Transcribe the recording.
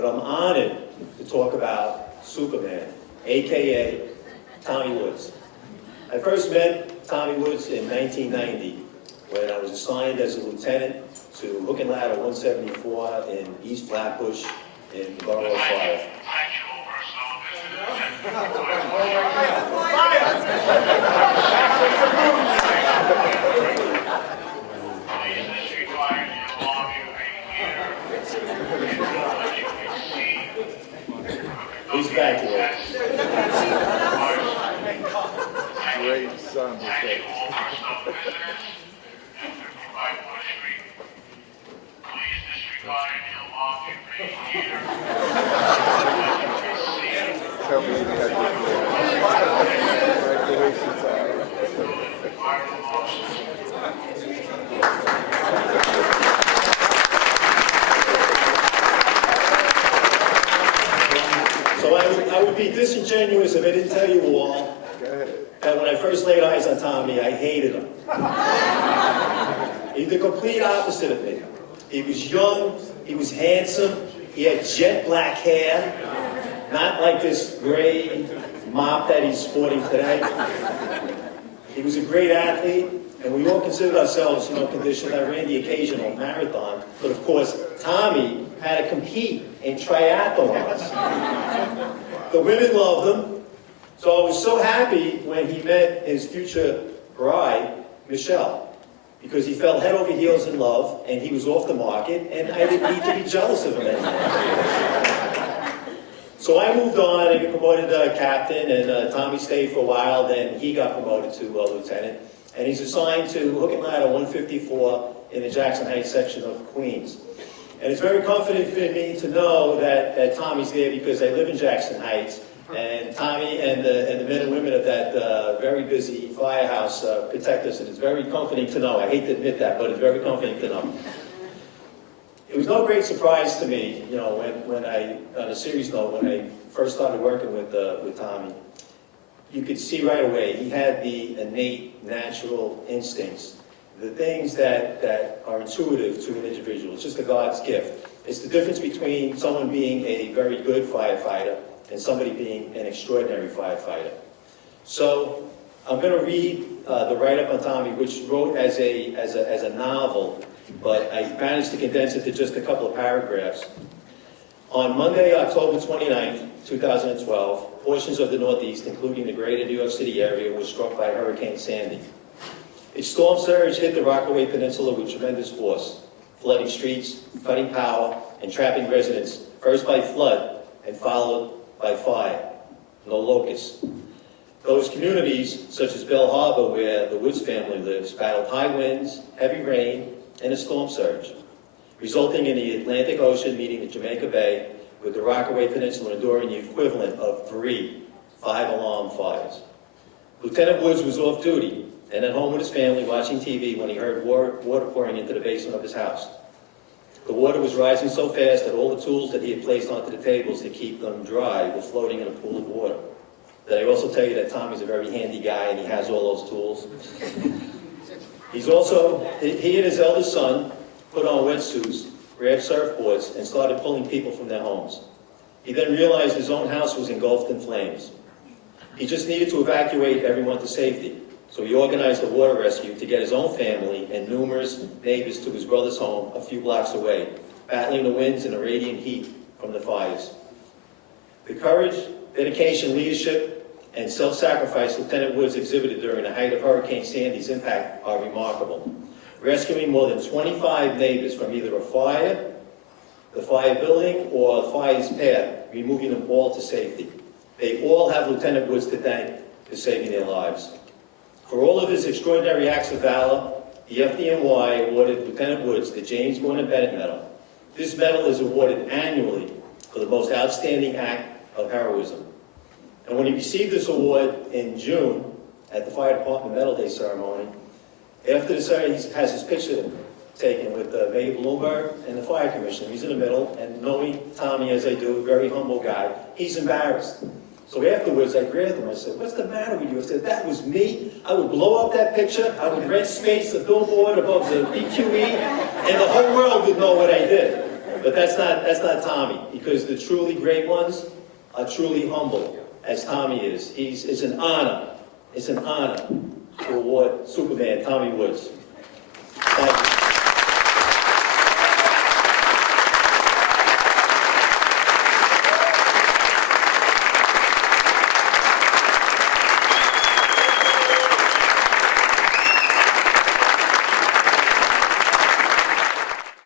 but I'm honored to talk about Superman, AKA Tommy Woods. I first met Tommy Woods in 1990 when I was assigned as a lieutenant to Hook and Ladder 174 in East Flatbush in the borough of Fire. He's back here. Great son. Tell me you had graduation time. So I would be disingenuous if I didn't tell you all that when I first laid eyes on Tommy, I hated him. He's the complete opposite of me. He was young, he was handsome, he had jet black hair, not like this gray mop that he's sporting today. He was a great athlete, and we all considered ourselves, conditioned. I ran the occasional marathon, but of course, Tommy had to compete in triathlons. The women loved him, so I was so happy when he met his future bride, Michelle, because he fell head over heels in love, and he was off the market, and I didn't need to be jealous of him anymore. So I moved on, I got promoted to captain, and Tommy stayed for a while, then he got promoted to lieutenant, and he's assigned to Hook and Ladder 154 in the Jackson Heights section of Queens. And it's very comforting for me to know that Tommy's there because I live in Jackson Heights, and Tommy and the men and women of that very busy firehouse protect us, and it's very comforting to know. I hate to admit that, but it's very comforting to know. It was no great surprise to me, when I, on a serious note, when I first started working with Tommy, you could see right away he had the innate natural instincts, the things that are intuitive to an individual. It's just a God's gift. It's the difference between someone being a very good firefighter and somebody being an extraordinary firefighter. So I'm going to read the write-up on Tommy, which wrote as a novel, but I managed to condense it to just a couple of paragraphs. On Monday, October 29th, 2012, portions of the Northeast, including the greater New York City area, were struck by Hurricane Sandy. Its storm surge hit the Rockaway Peninsula with tremendous force, flooding streets, cutting power, and trapping residents, first by flood and followed by fire. No locusts. Those communities, such as Bell Harbor, where the Woods family lives, battled high winds, heavy rain, and a storm surge, resulting in the Atlantic Ocean meeting the Jamaica Bay, with the Rockaway Peninsula enduring the equivalent of 3 5-alarm fires. Lieutenant Woods was off duty and at home with his family watching TV when he heard water pouring into the basement of his house. The water was rising so fast that all the tools that he had placed onto the tables to keep them dry were floating in a pool of water. Did I also tell you that Tommy's a very handy guy and he has all those tools? He and his eldest son put on wetsuits, grabbed surfboards, and started pulling people from their homes. He then realized his own house was engulfed in flames. He just needed to evacuate everyone to safety, so he organized a water rescue to get his own family and numerous neighbors to his brother's home a few blocks away, battling the winds and the radiant heat from the fires. The courage, dedication, leadership, and self-sacrifice Lieutenant Woods exhibited during the height of Hurricane Sandy's impact are remarkable, rescuing more than 25 neighbors from either a fire, the fire building, or a fire's path, removing them all to safety. They all have Lieutenant Woods to thank for saving their lives. For all of his extraordinary acts of valor, the FDNY awarded Lieutenant Woods the James Gordon Bennett Medal. This medal is awarded annually for the most outstanding act of heroism. And when he received this award in June at the Fire Department Medal Day ceremony, after the ceremony, he has his picture taken with Mayor Bloomberg and the Fire Commissioner. He's in the middle, and knowing Tommy as I do, a very humble guy, he's embarrassed. So afterwards, I grabbed him. I said, "What's the matter with you?" I said, "That was me. I would blow up that picture. I would rent space, the billboard above the BQE, and the whole world would know what I did." But that's not Tommy, because the truly great ones are truly humble, as Tommy is. It's an honor to award Superman Tommy Woods. Thank you.